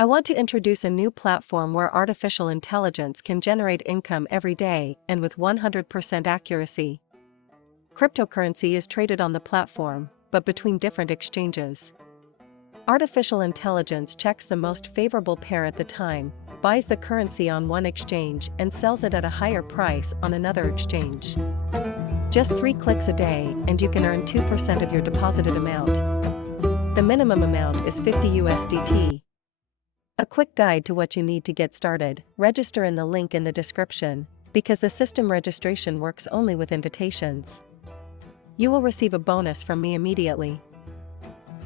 I want to introduce a new platform where artificial intelligence can generate income every day and with 100% accuracy. Cryptocurrency is traded on the platform, but between different exchanges. Artificial intelligence checks the most favorable pair at the time, buys the currency on one exchange and sells it at a higher price on another exchange. Just 3 clicks a day and you can earn 2% of your deposited amount. The minimum amount is 50 USDT. A quick guide to what you need to get started. Register in the link in the description, because the system registration works only with invitations. You will receive a bonus from me immediately.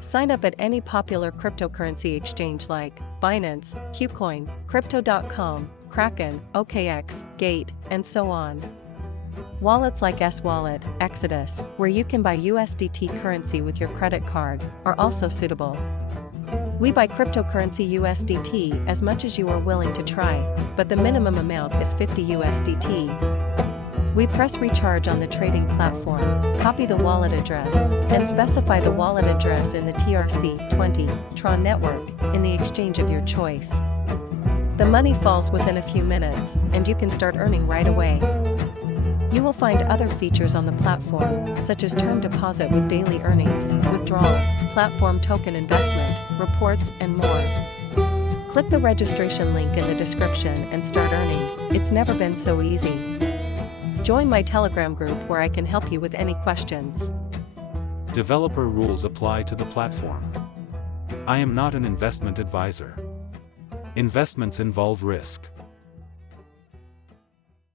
Sign up at any popular cryptocurrency exchange like Binance, KuCoin, Crypto.com, Kraken, OKX, Gate, and so on. Wallets like S-Wallet, Exodus, where you can buy USDT currency with your credit card, are also suitable. We buy cryptocurrency USDT as much as you are willing to try, but the minimum amount is 50 USDT. We press recharge on the trading platform, copy the wallet address, and specify the wallet address in the TRC20 Tron network in the exchange of your choice. The money falls within a few minutes, and you can start earning right away. You will find other features on the platform, such as term deposit with daily earnings, withdrawal, platform token investment, reports, and more. Click the registration link in the description and start earning. It's never been so easy. Join my Telegram group where I can help you with any questions. Developer rules apply to the platform. I am not an investment advisor. Investments involve risk.